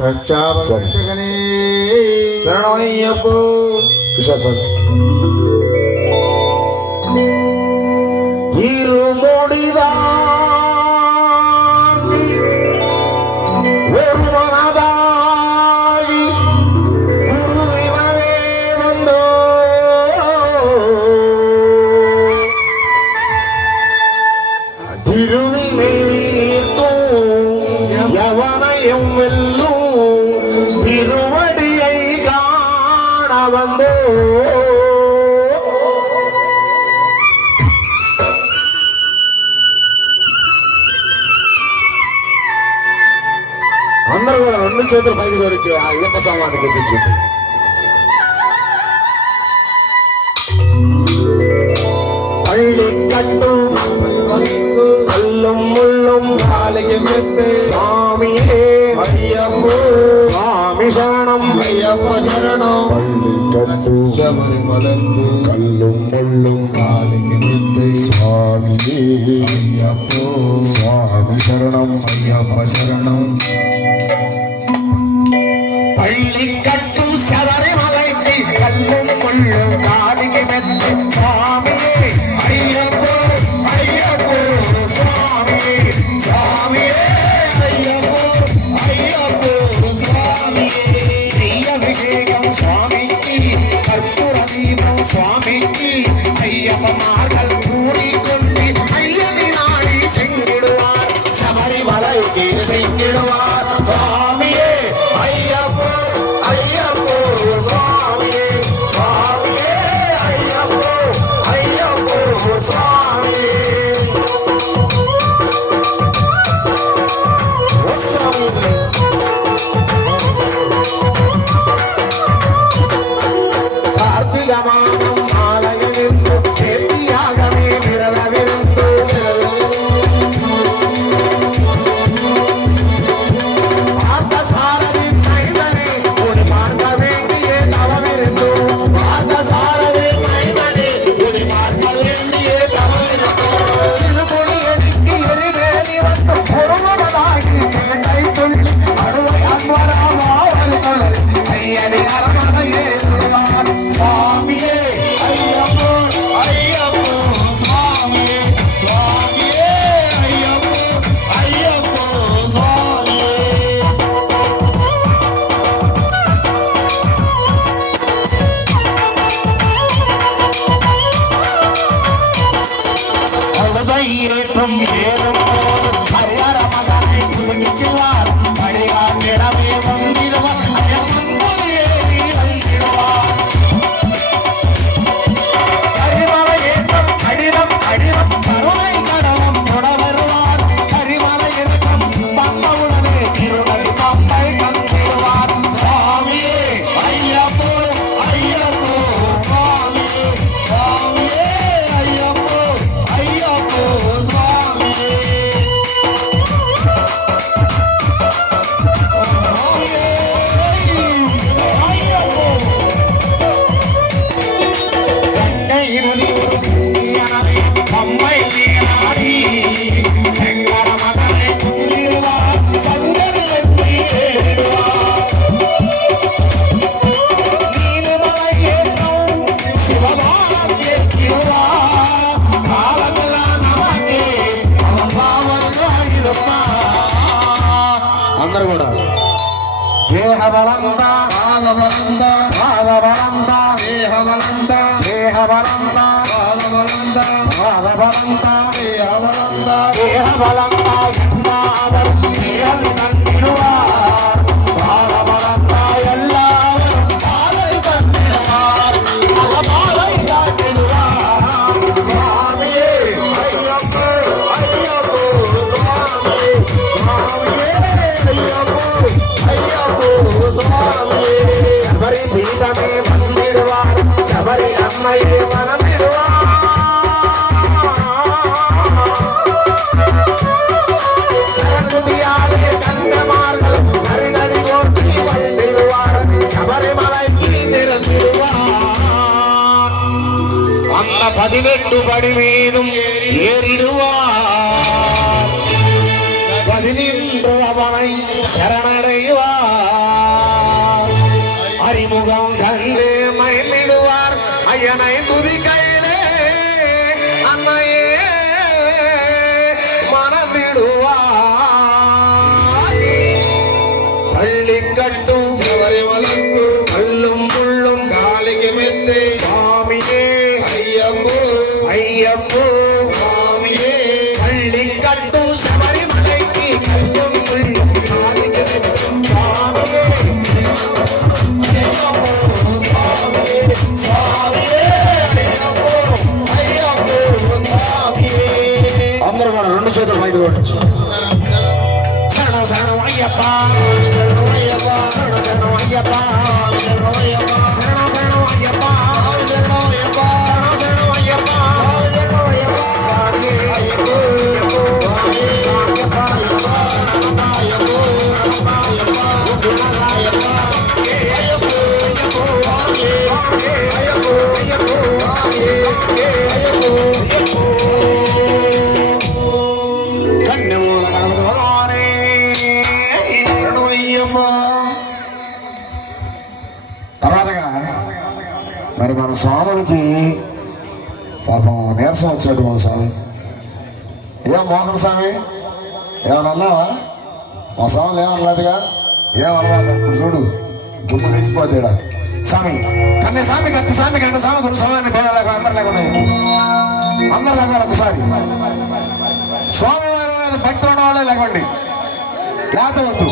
ரட்சகனே சரணமையப்போ. Kishore sir இருமொழிதான் ஒரு மனதாகி குருவினவே வந்தோ திருவினை வீர்த்தும் யவனையும் வெல்லும் திருவடியை காண வந்தோ. అందరూ కూడా రెండు చేతులు పైకి జోడించి ఆ ఇయ్యప్ప స్వామిని గుర్తించు. పళ్ళి కట్టు కల్லும் ముళ్ళుம் కాలికి మెత్తే స్వామియే అయ్యప్పో స్వామి శరణం అయ్యప్ప శరణం. பள்ளி கட்டு శబరిమలకు கல்லும் முள்ளும் కాలికి మెత్తే சுவாமியே అయ్యప్పో சுவாமி சரணம் అయ్యప్ప శరణం. பள்ளிக்கட்டு சபரிமலைக்கு கல்லும் முள்ளும் காலிக்கு மெத்து சுவாமியே ஐயப்போ ஐயப்போ சுவாமியே சுவாமியே ஐயப்போ ஐயப்போ சுவாமியே. அபிஷேகம் சுவாமிக்கு கற்பூர தீபம் சுவாமிக்கு ஐயப்பமார்கள் கூறிக்கொண்டு ஐயனை நாடி செங்கிடுவார் சபரிமலைக்கு செங்கிடுவார் சுவாமியே ஐயப்போ ஐயப்போ சுவாமியே சுவாமியே ஐயப்போ ஐயப்போ சுவாமியே. கார்த்திக மாதம் ஆலயமிருந்து நேர்த்தியாகவே விரதவிருந்து பார்த்த சாரதி மைந்தனே உன் பார்க்க வேண்டிய தவமிருந்து பார்த்த சாரதி மைந்தனே உன் பார்க்க வேண்டிய தவமிருந்து திருமொழி எடுத்து எரிவேலி வந்து பொருளதாகி கேட்டை சொல்லி அருளை அன்வராமாவது தொடர் ஐயனி அரமணையே சொல்வார் சுவாமியே ஐயப்போ ஐயப்போ சுவாமியே சுவாமியே ஐயப்போ ஐயப்போ சுவாமியே. அழுதையிலேற்றும் ஏறும் போது ஹரிஹர மகனை குலுங்கிச்சுவார் பழிகாண்டிடவே வந்திடுவார் அயமன்பு ஏறி வந்திடுவார். கரிமலை ஏற்றம் கடினம் கடினம் கருணை கடலம் தொட வருவார் கரிமலை இறக்கம் பம்பவுடனே திருநதி பம்பை கந்திடுவார் சுவாமியே ஐயப்போ ஐயப்போ சுவாமியே சுவாமியே ஐயப்போ ஐயப்போ சுவாமியே. అందరూ కూడా దేహబలంద భాగబలంద భాగబలంద దేహబలంద దేహబలంద భాగబలంద భాగబలంద దేహబలంద దేహబలంద எல்லாவர் தேவனை தந்திடுவார் பாலபலந்த எல்லாவரும் பாலை தந்திடுவார் பாலை காட்டிடுவார் சுவாமியே ஐயப்போ ஐயப்போ சுவாமியே சுவாமியே ஐயப்போ ஐயப்போ சுவாமியே. சபரி பீடமே வந்திடுவார் சபரி அம்மையே மனமிடுவார் சரகுதியாலே கண்டமார்கள் நரிநரி ஓட்டி வந்திடுவார் சபரிமலைக்கு நிறந்திடுவார். அந்த 18 படி மீதும் ஏறிடுவார் 13 அவனை சரணடைவார். అయ్యప్పో స్వామియే పళ్ళి కట్టు శబరిమలైకి కయ్యం పుల్లి కాలికి స్వామియే అందరూ కూడా రెండు చేతులు పైకి చూడొచ్చు. శరణు శరణు అయ్యప్ప శరణు అయ్యప్ప శరణు శరణు అయ్యప్ప శరణు అయ్యప్ప శరణు శరణు అయ్యప్ప శరణు అయ్యప్ప శరణు శరణు అయ్యప్ప శరణు అయ్యప్ప స్వామి అయ్యప్పో స్వామి అయ్యప్ప అయ్యప్ప శరణు అయ్యప్ప అయ్యప్ప అయ్యప్ప అయ్యప్పో అయ్యప్పో స్వామి అయ్యప్పో అయ్యప్పో స్వామి అయ్యప్పో అయ్యప్పో కన్యమూల గణపతి భగవానే శరణు అయ్యప్ప. తర్వాతగా మరి మన స్వాములకి పాపం నీరసం వచ్చినట్టు మన స్వామి. ఏం మోహన్ స్వామి ఏమన్నా అన్నావా? మా స్వాములు ఏమనలేదుగా. ఏమన్నా చూడు దుమ్ము లేచిపోతాడా స్వామి. కన్య స్వామి కత్తి స్వామి గంట స్వామి గురు స్వామి పేరు అందరు లేకుండా అందరు లేకుండా ఒకసారి స్వామి భక్తి ఉన్న వాళ్ళే లేకండి లేకపోవద్దు.